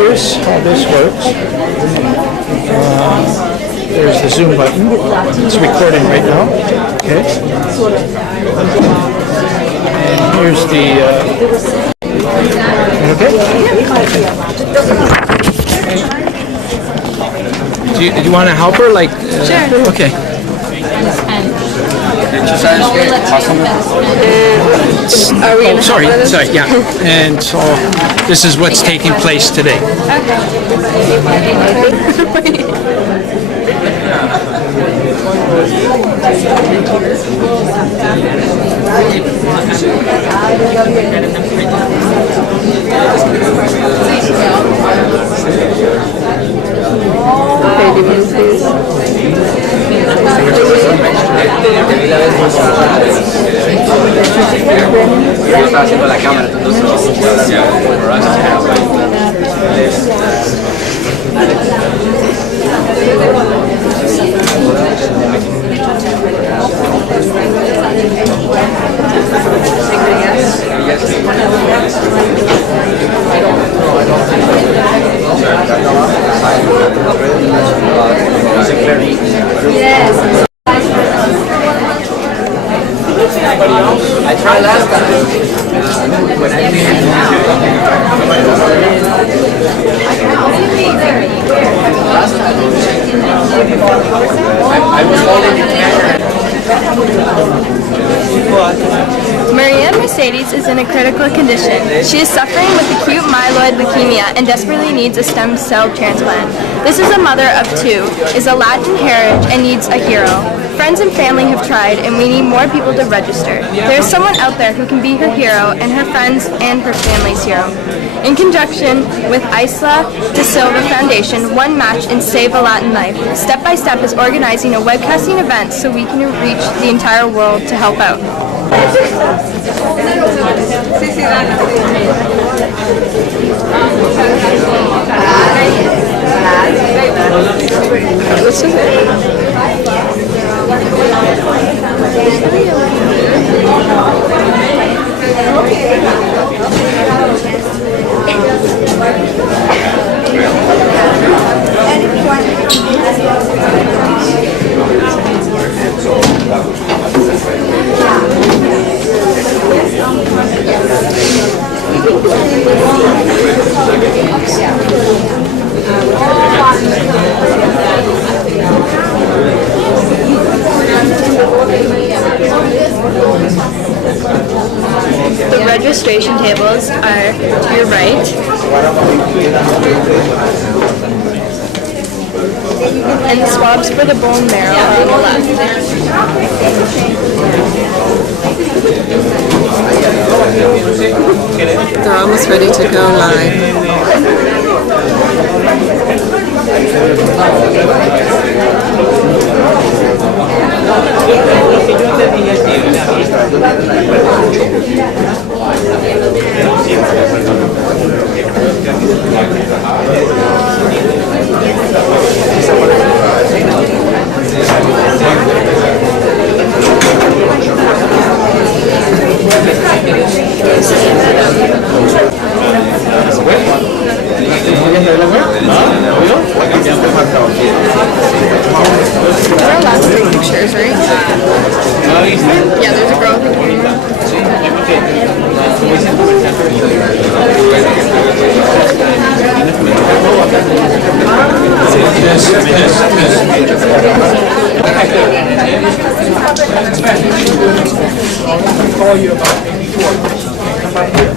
here's how this works. There's the Zoom button. It's recording right now. Okay. And here's the. Okay. Do you want to help her? Like. Sure. Okay. Oh, sorry, yeah. And so this is what's taking place today. Yo estaba haciendo la cámara, entonces I tried last time. When I was holding the camera. Maria Mercedes is in a critical condition. She is suffering with acute myeloid leukemia and desperately needs a stem cell transplant. This is a mother of two, is a Latin heritage, and needs a hero. Friends and family have tried, and we need more people to register. There is someone out there who can be her hero and her friends and her family's hero. In conjunction with Isla de Silva Foundation, One Match and Save a Latin Life, Step by Step is organizing a webcasting event so we can reach the entire world to help out. This is it. The registration tables are to your right. And the swabs for the bone marrow are on the left. They're almost ready to go live. We're allowed to take pictures, right? Yeah, there's a girl with a camera. I'll call you about maybe 4. Come by here.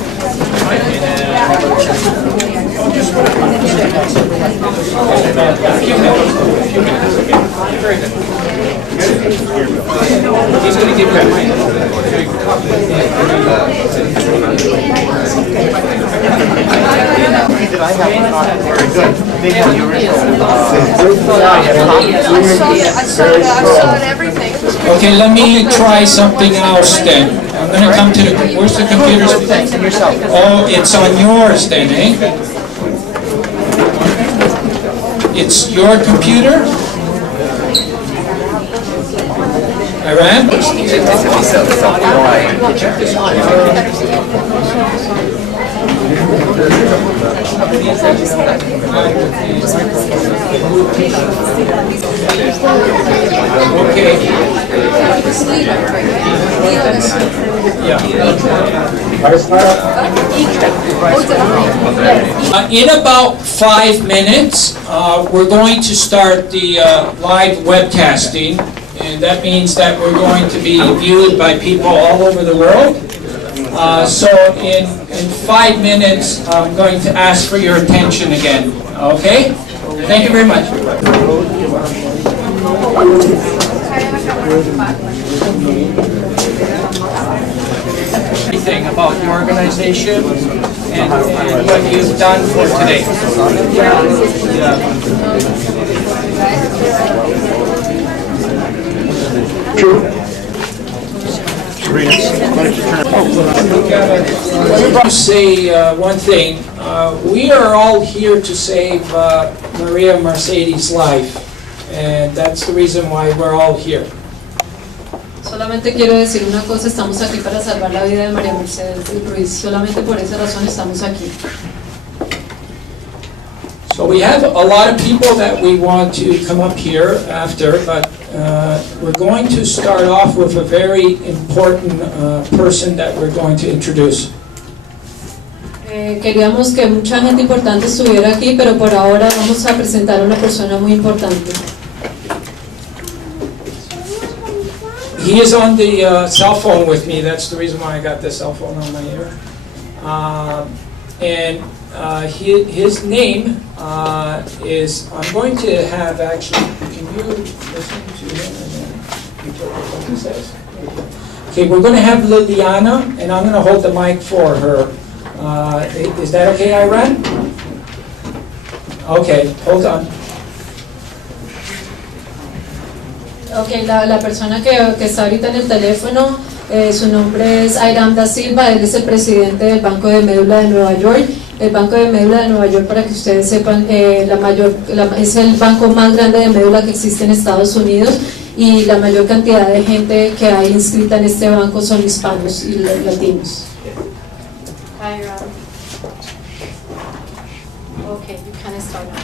Very good. He's going to give that mic. Very good. I saw everything. Okay, let me try something else then. I'm going to come to the... Where's the computer? Oh, it's on yours then, eh? It's your computer? Iran? Okay. In about 5 minutes, we're going to start the live webcasting, and that means that we're going to be viewed by people all over the world. So in 5 minutes, I'm going to ask for your attention again. Okay? Thank you very much. Anything about the organization and what you've done for today. To say one thing, we are all here to save Maria Mercedes' life, and that's the reason why we're all here. Solamente quiero decir una cosa, estamos aquí para salvar la vida de María Mercedes Ruiz, solamente por esa razón estamos aquí. So we have a lot of people that we want to come up here after, but we're going to start off with a very important person that we're going to introduce. Queríamos que mucha gente importante estuviera aquí, pero por ahora vamos a presentar a una persona muy importante. He is on the cell phone with me. That's the reason why I got the cell phone on my ear. His name is, I'm going to have actually, can you listen to him and then interpret what he says? Okay, we're going to have Liliana, and I'm going to hold the mic for her. Is that okay, Iran? Okay, hold on. Ok, la persona que está ahorita en el teléfono, su nombre es Airam da Silva, él es el presidente del Banco de Médula de Nueva York. El Banco de Médula de Nueva York, para que ustedes sepan, es el banco más grande de médula que existe en Estados Unidos, y la mayor cantidad de gente que hay inscrita en este banco son hispanos y latinos. Okay, you can start now.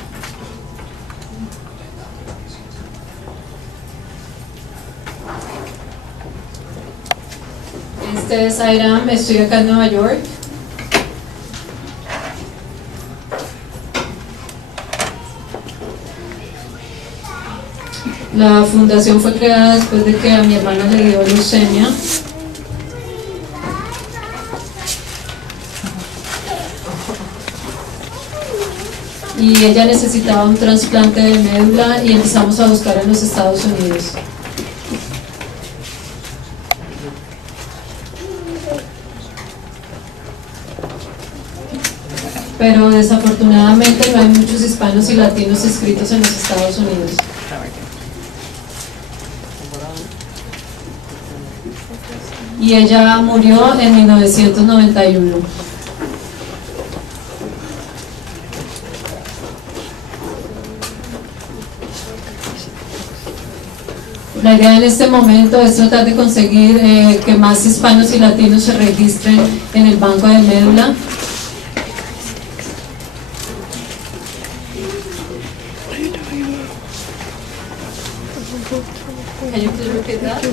Este es Airam, estoy acá en Nueva York. La fundación fue creada después de que a mi hermana le dio leucemia. Y ella necesitaba un trasplante de médula y empezamos a buscar en los Estados Unidos. Pero desafortunadamente no hay muchos hispanos y latinos inscritos en los Estados Unidos. Y ella murió en 1991. La idea en este momento es tratar de conseguir que más hispanos y latinos se registren en el banco de médula. Can you please repeat that?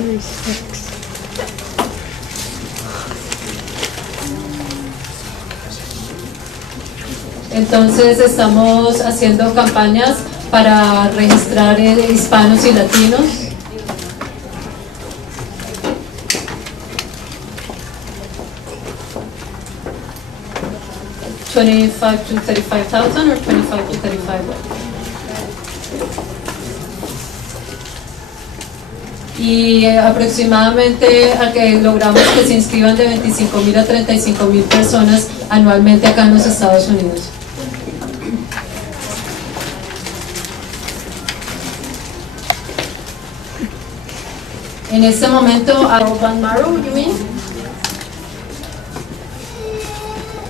Entonces estamos haciendo campañas para registrar hispanos y latinos. $25,000 to $35,000 or $25,000 to $35,000. Y aproximadamente a que logramos que se inscriban de 25,000 a 35,000 personas anualmente acá en los Estados Unidos. En este momento,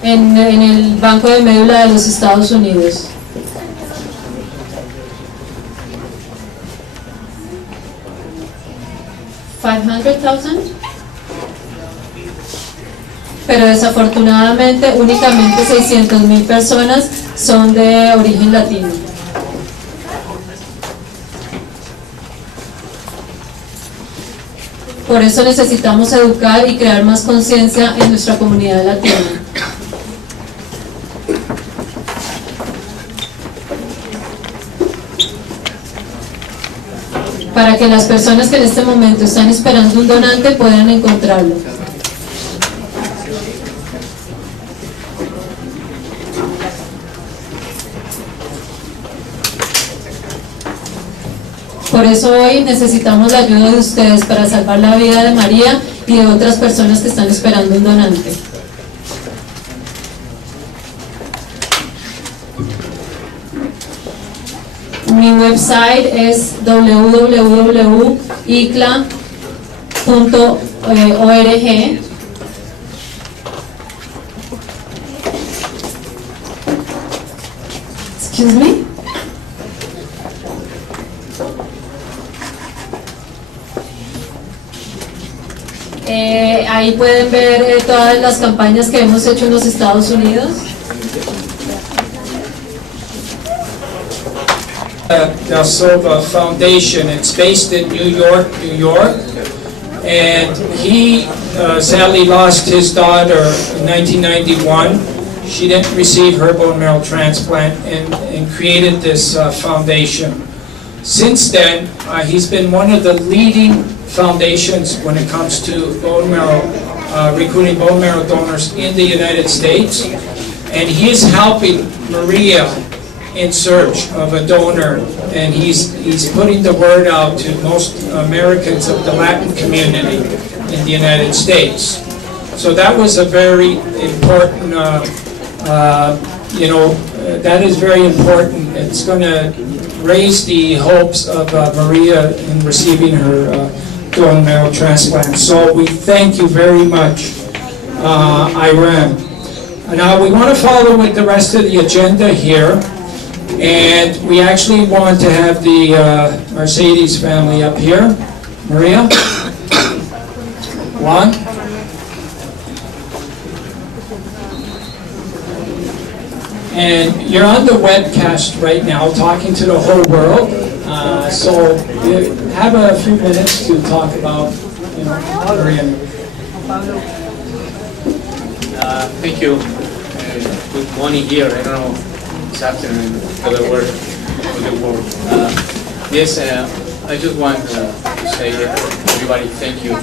en el Banco de Médula de los Estados Unidos. $500,000. pero desafortunadamente únicamente 600,000 personas son de origen latino. Por eso necesitamos educar y crear más conciencia en nuestra comunidad latina. Para que las personas que en este momento están esperando un donante puedan encontrarlo. Por eso hoy necesitamos la ayuda de ustedes para salvar la vida de María y de otras personas que están esperando un donante. Mi website es www.icla.org. Excuse me. Ahí pueden ver todas las campañas que hemos hecho en los Estados Unidos. The Silva Foundation. It's based in New York, New York, and he sadly lost his daughter in 1991. She didn't receive her bone marrow transplant and created this foundation. Since then, he's been one of the leading foundations when it comes to bone marrow, recruiting bone marrow donors in the United States, and he is helping Maria in search of a donor, and he's putting the word out to most Americans of the Latin community in the United States. So that was a very important, that is very important. It's going to raise the hopes of Maria in receiving her bone marrow transplant. So we thank you very much, Iran. Now we want to follow with the rest of the agenda here. And we actually want to have the Mercedes family up here. Maria? Juan? And you're on the webcast right now, talking to the whole world. So you have a few minutes to talk about, Maria. Thank you. Good morning here. I don't know. Afternoon for the world. Yes, I just want to say everybody thank you.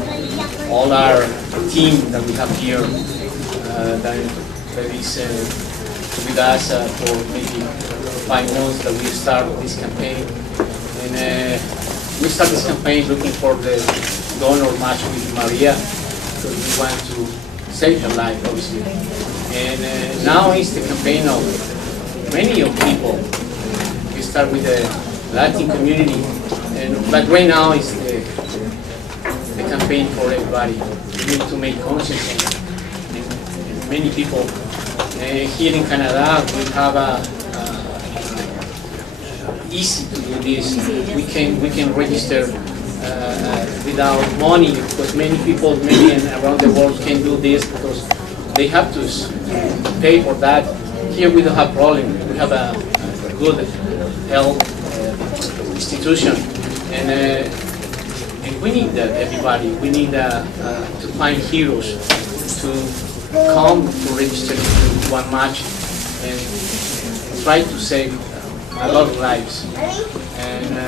All our team that we have here that is with us for maybe 5 months that we start this campaign. And we start this campaign looking for the donor match with Maria because we want to save her life, obviously. And now is the campaign of many of people. We start with the Latin community, but right now is the campaign for everybody. We need to make conscience and many people. Here in Canada, we have easy to do this. We can register without money because many people, many around the world can do this because they have to pay for that. Here we don't have problem. We have a good health institution, and we need that, everybody. We need to find heroes to come to register to one match and try to save a lot of lives. And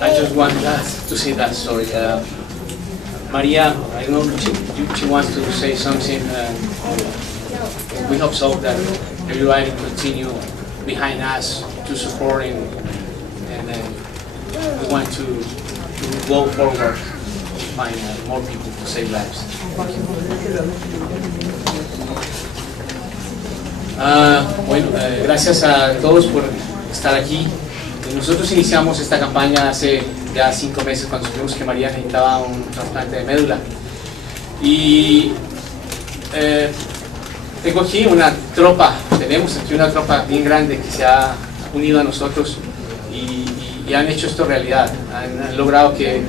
I just want to say that story. Maria, I know she wants to say something. We hope so that everybody continue behind us to support him, and we want to go forward to find more people to save lives. Bueno, gracias a todos por estar aquí. Nosotros iniciamos esta campaña hace ya 5 meses cuando supimos que María necesitaba un trasplante de médula. Y tengo aquí una tropa, tenemos aquí una tropa bien grande que se ha unido a nosotros y han hecho esto realidad. Han logrado que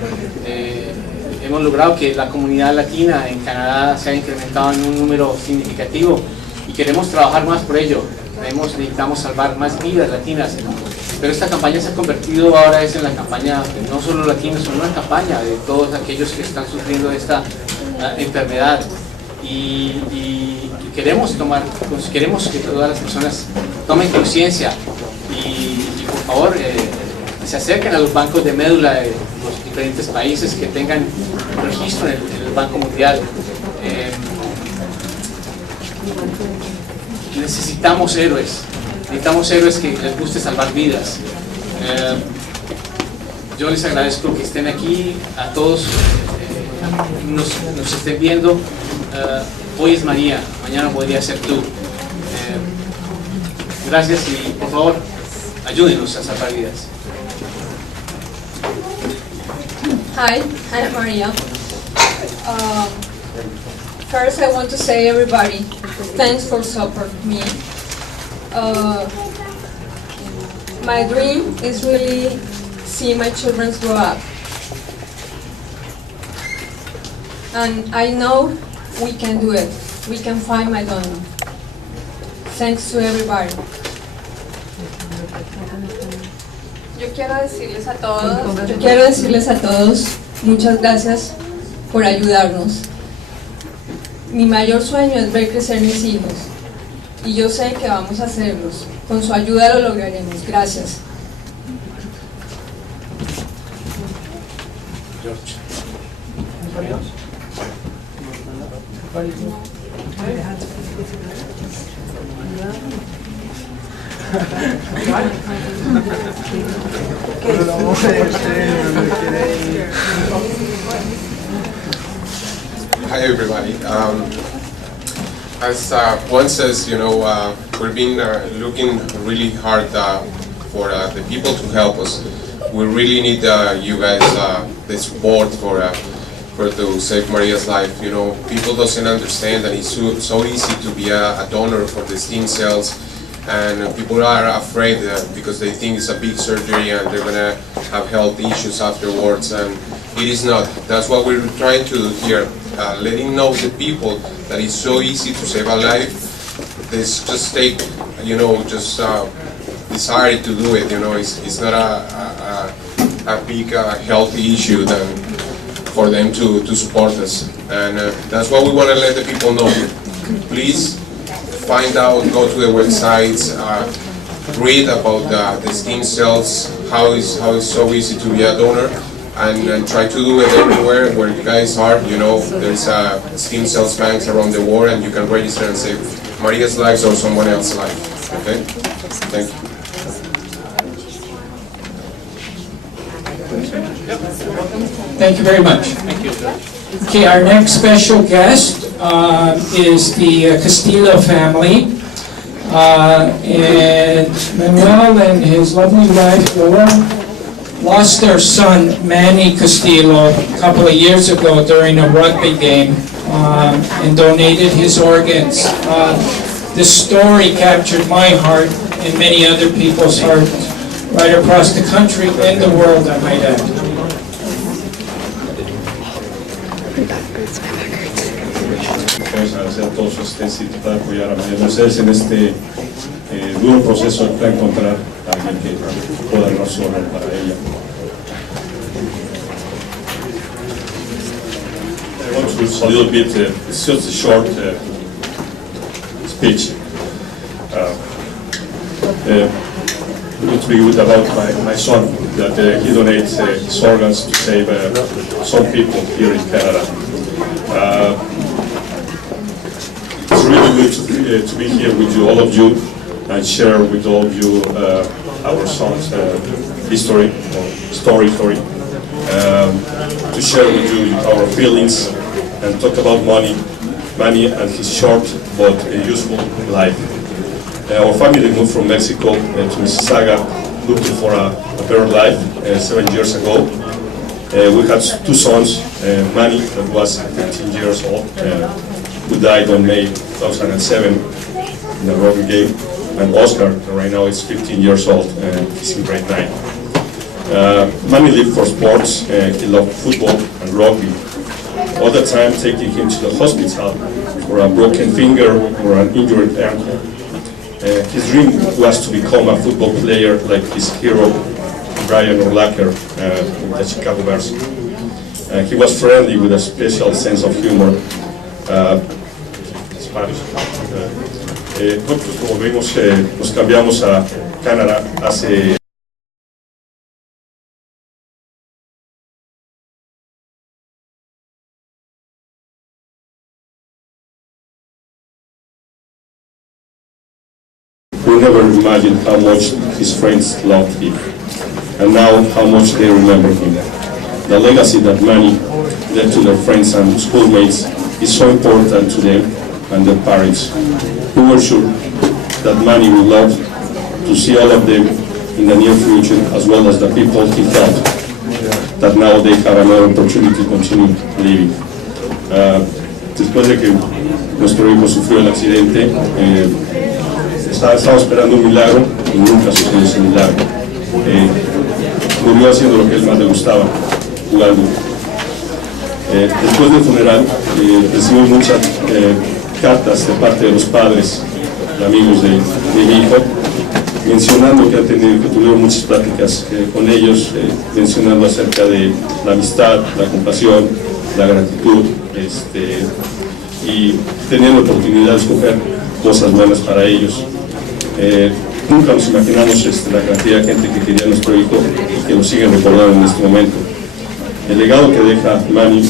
hemos logrado que la comunidad latina en Canadá se ha incrementado en un número significativo y queremos trabajar más por ello. Necesitamos salvar más vidas latinas, pero esta campaña se ha convertido ahora en la campaña de no solo latinos, sino una campaña de todos aquellos que están sufriendo de esta enfermedad y queremos que todas las personas tomen conciencia y por favor se acerquen a los bancos de médula de los diferentes países que tengan registro en el Banco Mundial. Necesitamos héroes que les guste salvar vidas. Yo les agradezco que estén aquí, a todos nos estén viendo. Hoy es María, mañana podría ser tú. Gracias y por favor ayúdenos a salvar vidas. Hi, I'm Maria. First, I want to say, everybody, thanks for supporting me. My dream is really see my children grow up, and I know we can do it. We can find my donor. Thanks to everybody. Yo quiero decirles a todos, muchas gracias por ayudarnos. Mi mayor sueño es ver crecer mis hijos y yo sé que vamos a hacerlos. Con su ayuda lo lograremos. Gracias. Hi everybody. As one says, we've been looking really hard for the people to help us. We really need you guys, the support to save Maria's life. People doesn't understand that it's so easy to be a donor for the stem cells, and people are afraid because they think it's a big surgery and they're gonna have health issues afterwards, and it is not. That's what we're trying to do here, letting know the people that it's so easy to save a life. This just take, desire to do it. It's not a big healthy issue than for them to support us, and that's what we want to let the people know. Please find out, go to the websites, read about the stem cells, how it's so easy to be a donor, and try to do it everywhere where you guys are. There's stem cells banks around the world, and you can register and save Maria's life or someone else's life. Okay? Thank you. Thank you very much. Thank you. Okay, our next special guest is the Castillo family. And Manuel and his lovely wife, Laura, lost their son, Manny Castillo, a couple of years ago during a rugby game and donated his organs. This story captured my heart and many other people's hearts right across the country and the world, I might add. Vamos a agradecer a todos ustedes y tratar de apoyar a María Mercedes en este duro proceso para encontrar a alguien que pueda dar su honor para ella. I want to a little bit, it's just a short speech. To be good about my son, that he donates his organs to save some people here in Canada. It's really good to be here with you, all of you, and share with all of you our son's history, or story, to share with you our feelings and talk about Manny and his short but useful life. Our family moved from Mexico to Mississauga looking for a better life 7 years ago. We had two sons, Manny, that was 15 years old, who died on May 2007 in a rugby game, and Oscar, right now is 15 years old and he's in grade 9. Manny lived for sports. He loved football and rugby. All the time taking him to the hospital for a broken finger or an injured ankle. His dream was to become a football player like his hero, Brian Urlacher, in the Chicago Bears. He was friendly with a special sense of humor. Nosotros, como vemos, nos cambiamos a Canadá hace... We never imagined how much his friends loved him, and now how much they remember him. The legacy that Manny left to their friends and schoolmates is so important to them and their parents. We were sure that Manny would love to see all of them in the near future, as well as the people he helped, that now they have another opportunity to continue living. Después de que nuestro hijo sufrió el accidente, estaba esperando un milagro y nunca sucedió ese milagro. Murió haciendo lo que él más le gustaba, jugando. Después del funeral recibimos muchas cartas de parte de los padres, amigos de mi hijo, mencionando que tuvieron muchas pláticas con ellos, mencionando acerca de la amistad, la compasión, la gratitud, y teniendo la oportunidad de escoger cosas buenas para ellos. Nunca nos imaginamos la cantidad de gente que quería a nuestro hijo y que lo siguen recordando en este momento. El legado que deja Manny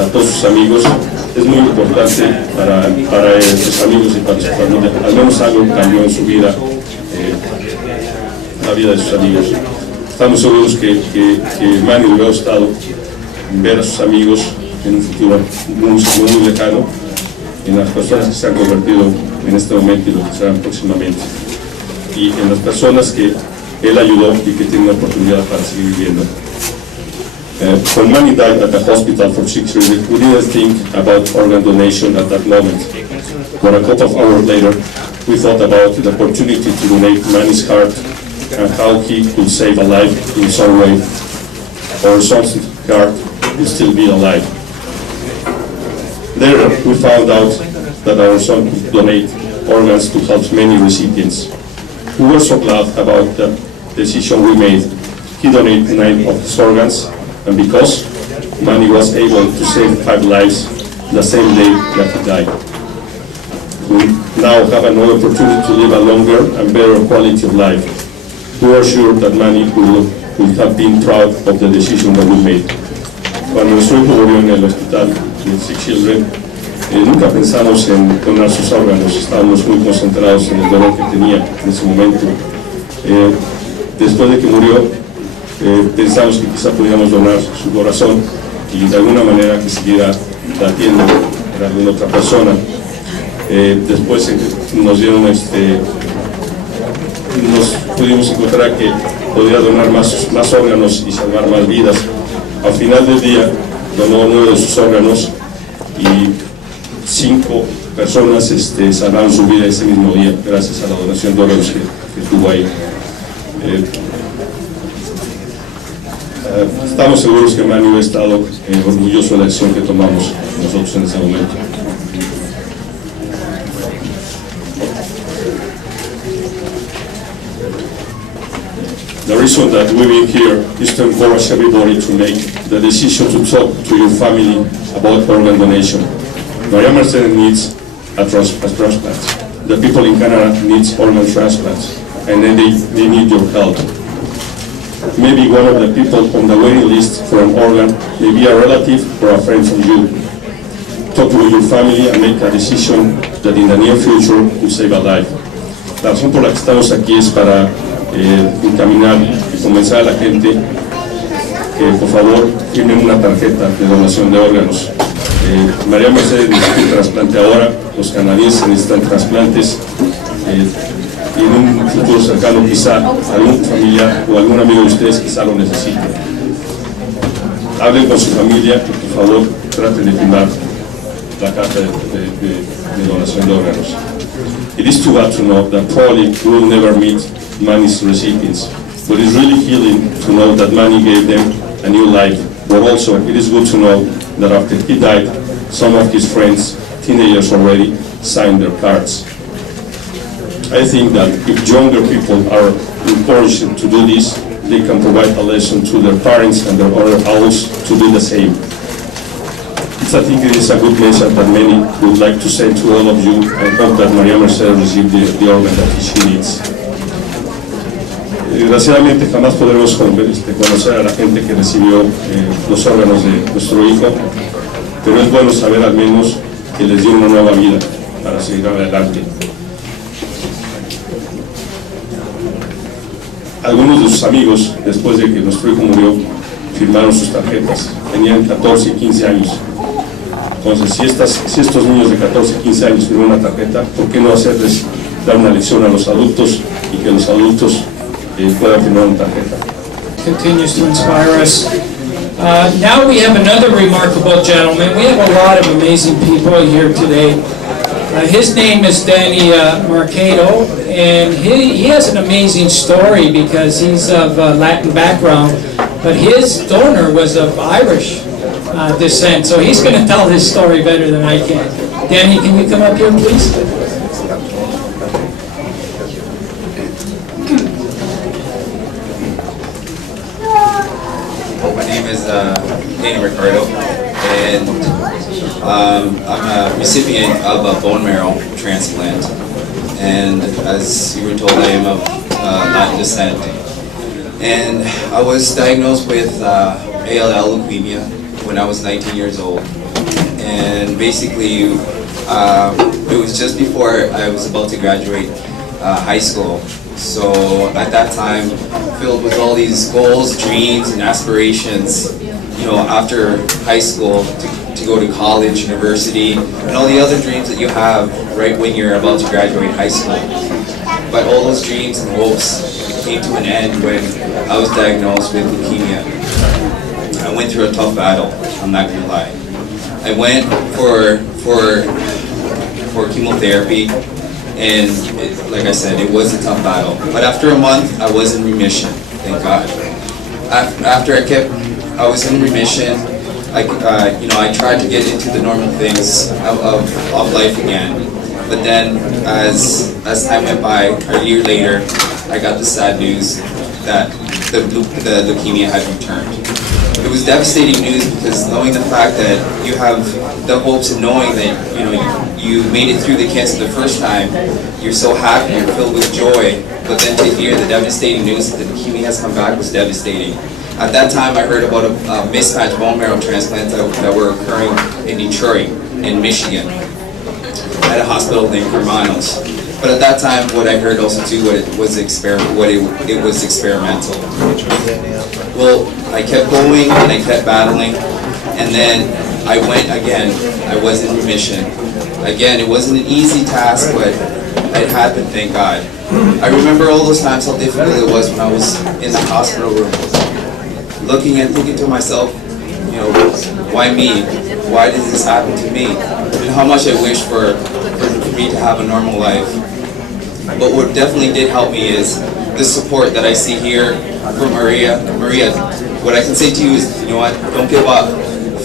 a todos sus amigos es muy importante para sus amigos y para su familia. Al menos algo cambió en su vida, la vida de sus amigos. Estamos seguros que Manny hubiera gustado ver a sus amigos en un futuro muy lejano, en las personas que se han convertido en este momento y lo que serán próximamente, y en las personas que él ayudó y que tienen la oportunidad para seguir viviendo. When Manny died at the hospital for 6 years, we didn't think about organ donation at that moment. But a couple of hours later, we thought about the opportunity to donate Manny's heart and how he could save a life in some way, or son's heart will still be alive. There, we found out that our son could donate organs to help many recipients. We were so glad about the decision we made. He donated 9 of his organs, and because Manny was able to save 5 lives the same day that he died. We now have another opportunity to live a longer and better quality of life. We are sure that Manny will have been proud of the decision that we made. Cuando nuestro hijo murió en el hospital de Six Children, nunca pensamos en donar sus órganos, estábamos muy concentrados en el dolor que tenía en ese momento. Después de que murió, pensamos que quizá podíamos donar su corazón y de alguna manera que siguiera latiendo para alguna otra persona. Después nos dieron nos pudimos encontrar que podía donar más órganos y salvar más vidas. Al final del día donó 9 de sus órganos y 5 personas salvaron su vida ese mismo día gracias a la donación de órganos que tuvo ahí. Estamos seguros que Manny ha estado orgulloso de la acción que tomamos nosotros en ese momento. The reason that we've been here is to encourage everybody to make the decision to talk to your family about organ donation. Maria Marcello needs a transplant. The people in Canada need organ transplants, and then they need your help. Maybe one of the people on the waiting list for an organ may be a relative or a friend from you. Talk with your family and make a decision that in the near future will save a life. La razón por la que estamos aquí es para encaminar y convencer a la gente que por favor firmen una tarjeta de donación de órganos. María Mercedes necesita un trasplante ahora, los canadienses necesitan trasplantes, y en un futuro cercano quizá algún familiar o algún amigo de ustedes quizá lo necesite. Hablen con su familia y por favor traten de firmar la carta de donación de órganos. It is too bad to know that probably we will never meet Manny's recipients. But it's really healing to know that Manny gave them a new life. But also, it is good to know that after he died, some of his friends, teenagers already, signed their cards. I think that if younger people are encouraged to do this, they can provide a lesson to their parents and their other adults to do the same. I think it is a good message that many would like to send to all of you, and hope that María Marcello receive the organ that she needs. Desgraciadamente jamás podremos conocer a la gente que recibió los órganos de nuestro hijo, pero es bueno saber al menos que les dio una nueva vida para seguir adelante. Algunos de sus amigos, después de que nuestro hijo murió, firmaron sus tarjetas. Tenían 14 y 15 años. Entonces, si estos niños de 14 y 15 años firman una tarjeta, ¿por qué no hacerles dar una lección a los adultos y que los adultos puedan firmar una tarjeta? Continues to inspire us. Now we have another remarkable gentleman. We have a lot of amazing people here today. His name is Danny Marcello, and he has an amazing story because he's of Latin background, but his donor was of Irish descent, so he's going to tell his story better than I can. Danny, can you come up here, please? My name is Danny Marcello, and I'm a recipient of a bone marrow transplant. And as you were told, I am of Latin descent. And I was diagnosed with ALL leukemia when I was 19 years old. And basically, it was just before I was about to graduate high school. So at that time, filled with all these goals, dreams, and aspirations, you know, after high school to go to college, university, and all the other dreams that you have right when you're about to graduate high school. But all those dreams and hopes came to an end when I was diagnosed with leukemia. I went through a tough battle, I'm not gonna lie. I went for chemotherapy, and like I said, it was a tough battle. But after a month, I was in remission, thank God. After I was in remission, I tried to get into the normal things of life again. But then, as time went by, a year later, I got the sad news that the leukemia had returned. It was devastating news because knowing the fact that you have the hopes of knowing that you made it through the cancer the first time, you're so happy, you're filled with joy. But then to hear the devastating news that the leukemia has come back was devastating. At that time, I heard about a mismatched bone marrow transplant that were occurring in Detroit, in Michigan, at a hospital named Hermanos. But at that time, what I heard also too, it was experimental. Well, I kept going and I kept battling, and then I went again. I was in remission. Again, it wasn't an easy task, but it happened, thank God. I remember all those times how difficult it was when I was in the hospital room, looking and thinking to myself, why me? Why did this happen to me? And how much I wish for me to have a normal life. But what definitely did help me is the support that I see here from Maria. Maria, what I can say to you is, you know what, don't give up.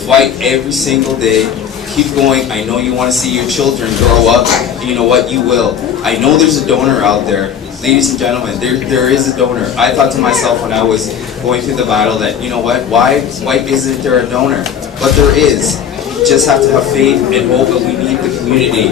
Fight every single day. Keep going. I know you want to see your children grow up. You know what, you will. I know there's a donor out there. Ladies and gentlemen, there is a donor. I thought to myself when I was going through the battle that, you know what, why isn't there a donor? But there is. You just have to have faith and hope that we need the community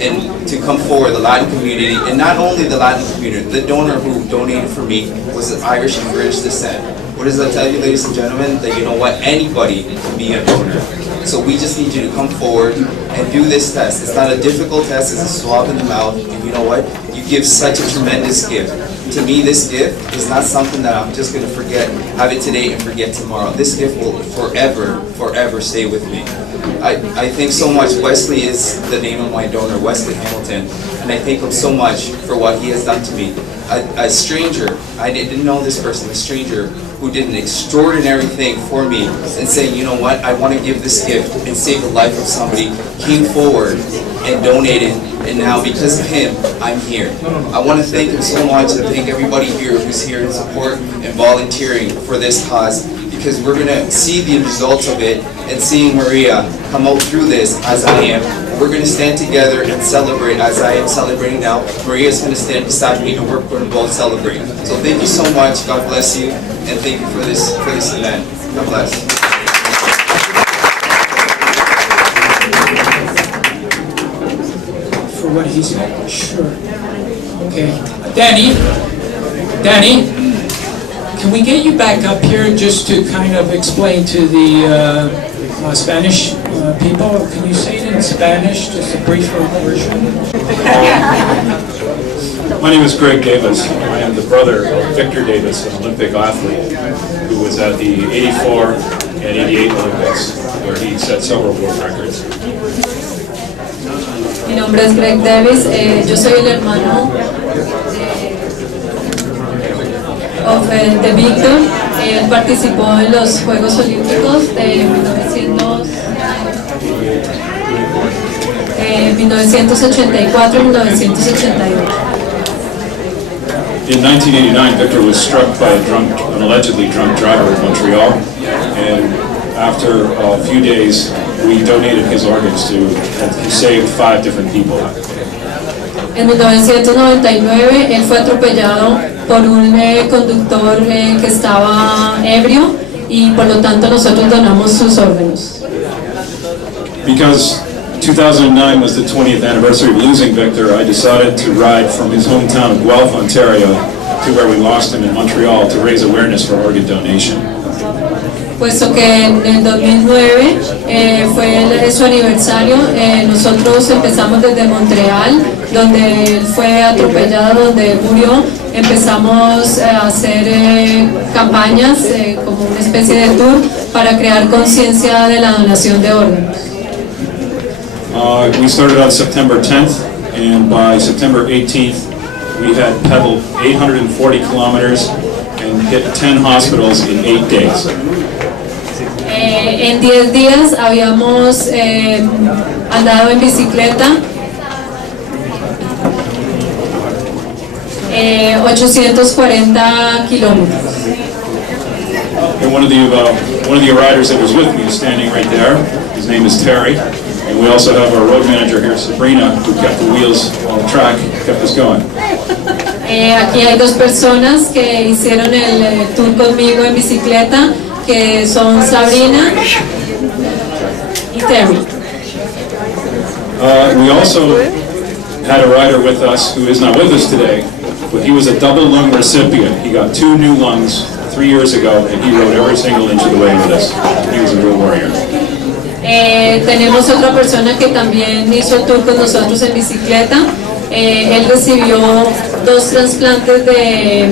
and to come forward, the Latin community, and not only the Latin community, the donor who donated for me was of Irish and British descent. What does that tell you, ladies and gentlemen? That you know what, anybody can be a donor. So we just need you to come forward and do this test. It's not a difficult test, it's a swab in the mouth, and you know what? You give such a tremendous gift. To me, this gift is not something that I'm just going to forget, have it today and forget tomorrow. This gift will forever stay with me. I thank so much. Wesley is the name of my donor, Wesley Hamilton, and I thank him so much for what he has done to me. A stranger, I didn't know this person, a stranger who did an extraordinary thing for me and saying, you know what, I want to give this gift and save the life of somebody, came forward and donated, and now because of him, I'm here. I want to thank him so much and thank everybody here who's here in support and volunteering for this cause, because we're going to see the results of it, and seeing Maria come out through this as I am. We're going to stand together and celebrate as I am celebrating now. Maria's going to stand beside me and we're going to both celebrate. So thank you so much. God bless you, and thank you for this event. God bless. For what he said, sure. Okay, Danny, can we get you back up here just to kind of explain to the Spanish people? Can you say it in Spanish, just a brief version? My name is Greg Davis. I am the brother of Victor Davis, an Olympic athlete who was at the 84 and 88 Olympics, where he set several world records. Mi nombre es Greg Davis, yo soy el hermano de Víctor. Él participó en los Juegos Olímpicos de 1984 y 1988. In 1989, Victor was struck by an allegedly drunk driver in Montreal, and after a few days, we donated his organs to, and he saved 5 different people. En 1999, él fue atropellado por un conductor que estaba ebrio, y por lo tanto nosotros donamos sus órganos. Because 2009 was the 20th anniversary of losing Victor, I decided to ride from his hometown of Guelph, Ontario, to where we lost him in Montreal to raise awareness for organ donation. Puesto que en el 2009 fue su aniversario, nosotros empezamos desde Montreal, donde él fue atropellado, donde murió. Empezamos a hacer campañas como una especie de tour para crear conciencia de la donación de órganos. We started on September 10th, and by September 18th, we had pedaled 840 kilometers and hit 10 hospitals in 8 days. En 10 días habíamos andado en bicicleta 840 kilómetros. And one of the riders that was with me is standing right there. His name is Terry. And we also have our road manager here, Sabrina, who kept the wheels on the track, kept us going. Aquí hay 2 personas que hicieron el tour conmigo en bicicleta, que son Sabrina y Terry. We also had a rider with us who is not with us today, but he was a double lung recipient. He got 2 new lungs 3 years ago, and he rode every single inch of the way with us. He was a real warrior. Tenemos otra persona que también hizo el tour con nosotros en bicicleta. Él recibió 2 trasplantes de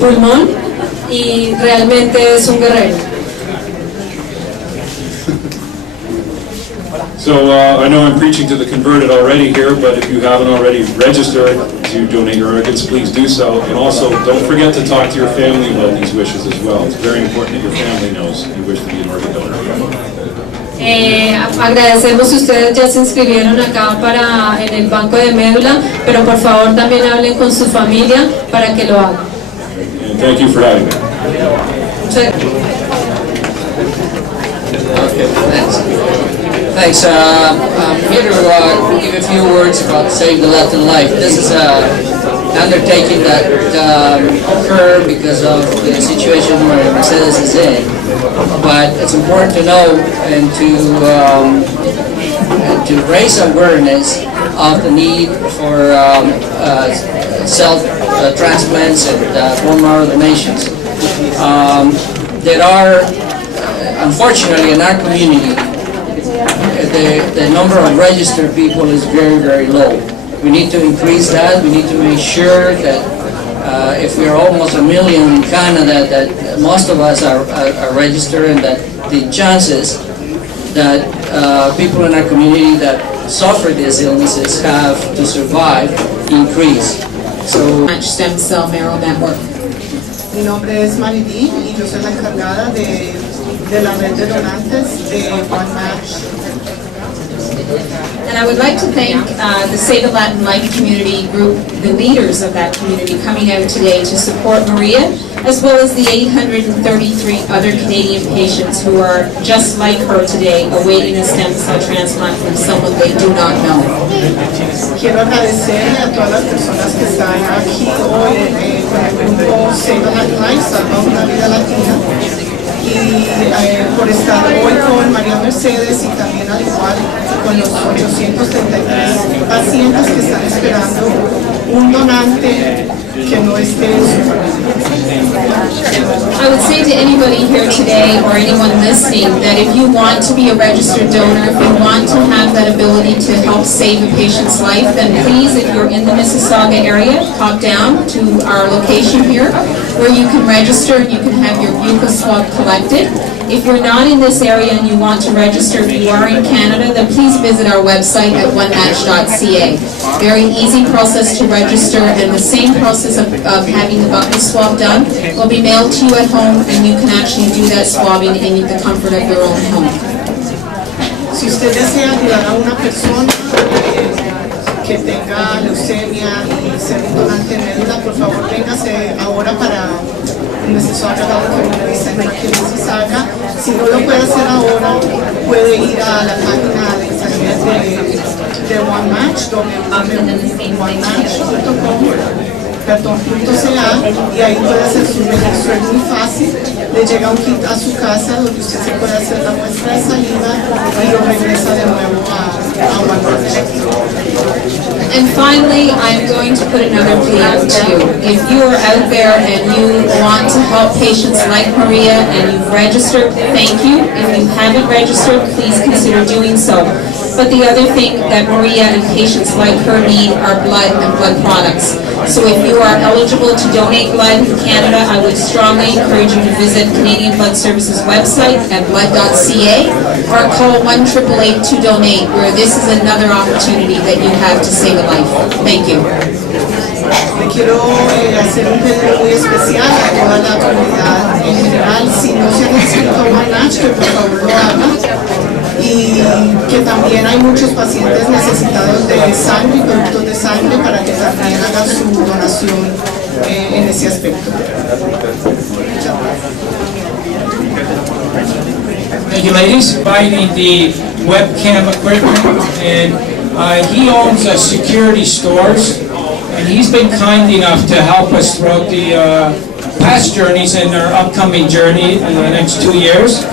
pulmón y realmente es un guerrero. So I know I'm preaching to the converted already here, but if you haven't already registered to donate your organs, please do so. And also, don't forget to talk to your family about these wishes as well. It's very important that your family knows you wish to be an organ donor. Agradecemos si ustedes ya se inscribieron acá en el banco de médula, pero por favor también hablen con su familia para que lo hagan. And thank you for having me. Okay, thanks. I'm here to give a few words about Save the Latin Life. This is an undertaking that occurred because of the situation where Mercedes is in. But it's important to know and to raise awareness of the need for cell transplants and bone marrow donations. There are, unfortunately, in our community, the number of registered people is very, very low. We need to increase that. We need to make sure that if we are almost 1 million in Canada, that most of us are registered, and that the chances that people in our community that suffer these illnesses have to survive increase. So, Stem Cell Marrow Network. Mi nombre es Maribí y yo soy la encargada de la red de donantes de One Match. And I would like to thank the Save a Latin Life community group, the leaders of that community coming out today to support Maria, as well as the 833 other Canadian patients who are just like her today, awaiting a stem cell transplant from someone they do not know. Quiero agradecerle a todas las personas que están aquí hoy con el grupo Save a Latin Life, Salva una Vida Latina, y por estar hoy con María Mercedes y también al igual con los 833 pacientes que están esperando un donante que no esté en su familia. I would say to anybody here today or anyone listening that if you want to be a registered donor, if you want to have that ability to help save a patient's life, then please, if you're in the Mississauga area, pop down to our location here where you can register and you can have your buccal swab collected. If you're not in this area and you want to register, if you are in Canada, then please visit our website at onematch.ca. Very easy process to register, and the same process of having the buccal swab done will be mailed to you at home, and you can actually do that swabbing in the comfort of your own home. Si usted desea ayudar a una persona que tenga leucemia y ser un donante en médula, por favor véngase ahora para Mississauga, Community Center aquí en Mississauga. Si no lo puede hacer ahora, puede ir a la página de internet de One Match, www.onematch.com.ca, y ahí puede hacer su registro. Es muy fácil, le llega un kit a su casa donde usted se puede hacer la muestra de saliva y lo regresa de nuevo a One Match. And finally, I'm going to put another plea out to you. If you are out there and you want to help patients like Maria and you've registered, thank you. If you haven't registered, please consider doing so. But the other thing that Maria and patients like her need are blood and blood products. So if you are eligible to donate blood in Canada, I would strongly encourage you to visit Canadian Blood Services website at blood.ca or call 1-888-2-DONATE, where this is another opportunity that you have to save a life. Thank you. Le quiero hacer un pedido muy especial a toda la comunidad en general. Si no se han inscrito a One Match, que por favor lo hagan. Y que también hay muchos pacientes necesitados de sangre y productos de sangre para que también hagan su donación en ese aspecto. Thank you, ladies. Providing the webcam equipment, and he owns security stores, and he's been kind enough to help us throughout the past journeys and our upcoming journey in the next 2 years.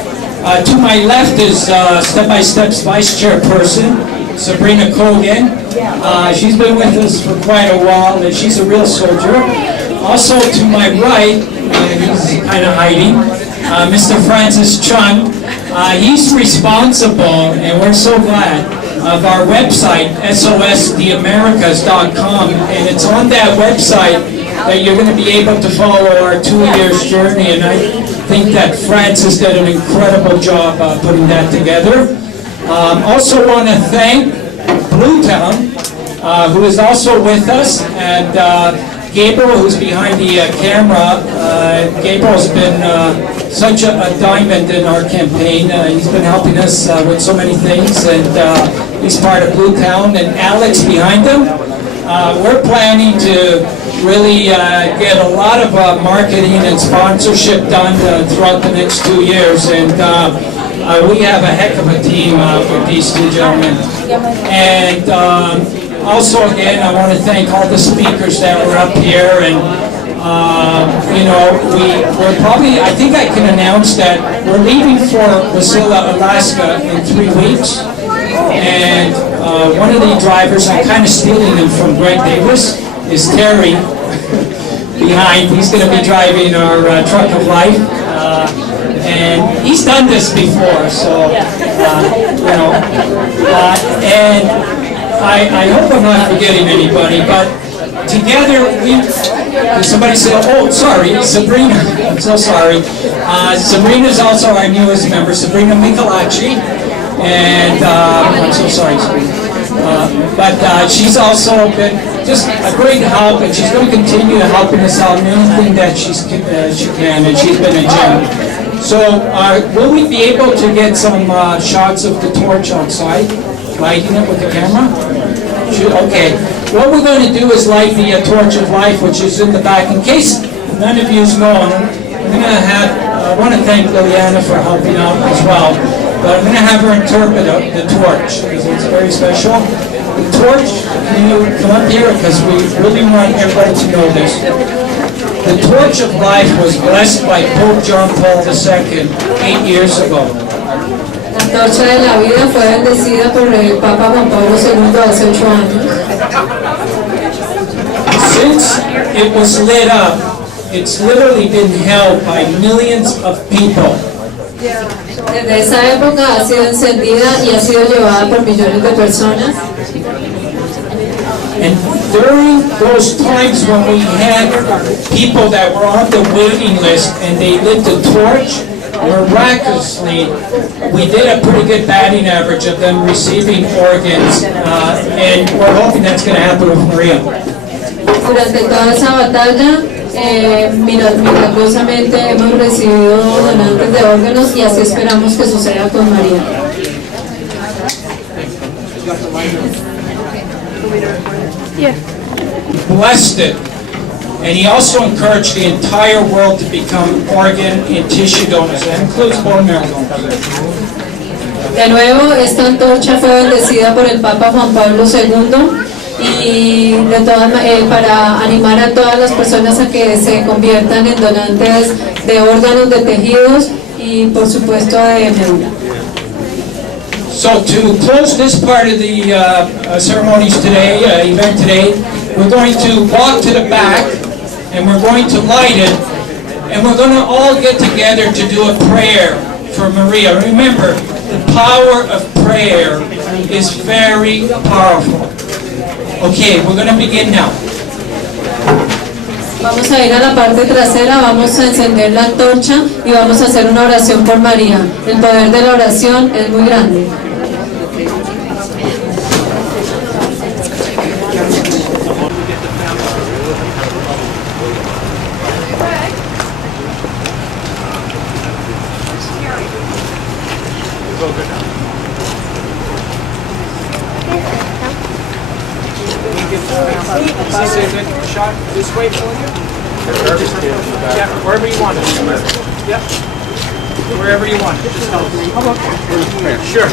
To my left is Step by Step's Vice Chairperson, Sabrina Kogan. She's been with us for quite a while, and she's a real soldier. Also to my right, he's kind of hiding, Mr. Francis Chung. He's responsible, and we're so glad, of our website, SOSTheAmericas.com, and it's on that website that you're going to be able to follow our 2 years journey, and I think that Francis did an incredible job putting that together. Also want to thank Bluetown, who is also with us, and Gabriel, who's behind the camera. Gabriel's been such a diamond in our campaign. He's been helping us with so many things, and he's part of Bluetown. And Alex behind him. We're planning to really get a lot of marketing and sponsorship done throughout the next 2 years, and we have a heck of a team with these two gentlemen. And also, again, I want to thank all the speakers that were up here, and you know, we're probably, I think I can announce that we're leaving for Wasilla, Alaska in 3 weeks, and one of the drivers, I'm kind of stealing him from Greg Davis, is Terry behind. He's going to be driving our truck of life, and he's done this before, so you know, and I hope I'm not forgetting anybody, but together we, somebody said, oh sorry, Sabrina, I'm so sorry, Sabrina's also our newest member, Sabrina Michelacci, and I'm so sorry, Sabrina. But she's also been just a great help, and she's going to continue helping us out in anything that she can, and she's been a gem. So will we be able to get some shots of the torch outside, lighting it with the camera? Okay. What we're going to do is light the torch of life, which is in the back. In case none of you know, I'm going to have, I want to thank Liliana for helping out as well, but I'm going to have her interpret the torch, because it's very special. The torch, can you come up here, because we really want everybody to know this. The torch of life was blessed by Pope John Paul II 8 years ago. La torcha de la vida fue bendecida por el Papa Juan Pablo II hace 8 años. Since it was lit up, it's literally been held by millions of people. Desde esa época ha sido encendida y ha sido llevada por millones de personas. And during those times when we had people that were on the waiting list and they lit the torch, miraculously, we did a pretty good batting average of them receiving organs, and we're hoping that's going to happen with Maria. Durante toda esa batalla, milagrosamente hemos recibido donantes de órganos y así esperamos que suceda con María. Yeah. Blessed it, and he also encouraged the entire world to become organ and tissue donors. That includes bone marrow donors. De nuevo, esta antorcha fue bendecida por el Papa Juan Pablo II y para animar a todas las personas a que se conviertan en donantes de órganos, de tejidos y por supuesto de médula. So to close this part of the ceremonies today, event today, we're going to walk to the back and we're going to light it, and we're going to all get together to do a prayer for Maria. Remember, the power of prayer is very powerful. Okay, we're going to begin now. Vamos a ir a la parte trasera, vamos a encender la antorcha y vamos a hacer una oración por María. El poder de la oración es muy grande. Is this a good shot this way for you? Yeah, wherever you want it. Yep. Wherever you want it. Just help me. Sure.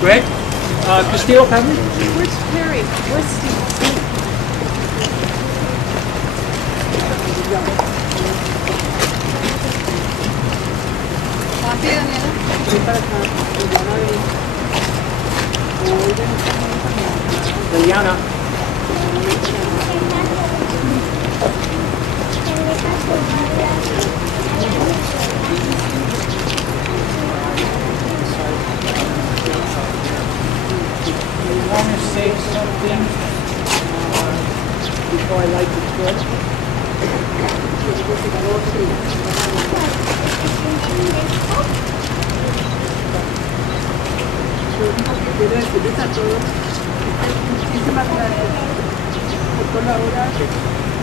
Greg? Castillo, Pablo? Where's Perry? Where's Steve? Liliana. You want to say something before I light the torch? Quiero decirles a todos muchísimas gracias por colaborar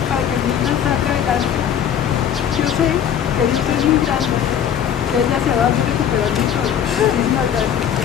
para que mi hija salga adelante. Yo sé que Dios es muy grande, que ella se va a recuperar mucho. Muchísimas gracias.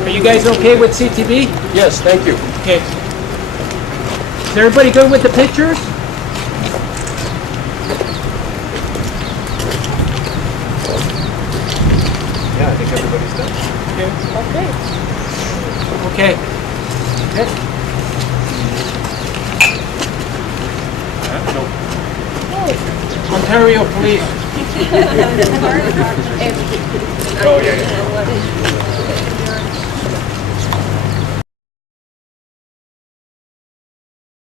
Are you guys okay with CTV? Yes, thank you. Okay. Is everybody good with the pictures? Yeah, I think everybody's done. Okay. Okay. Ontario Police. Oh, yeah.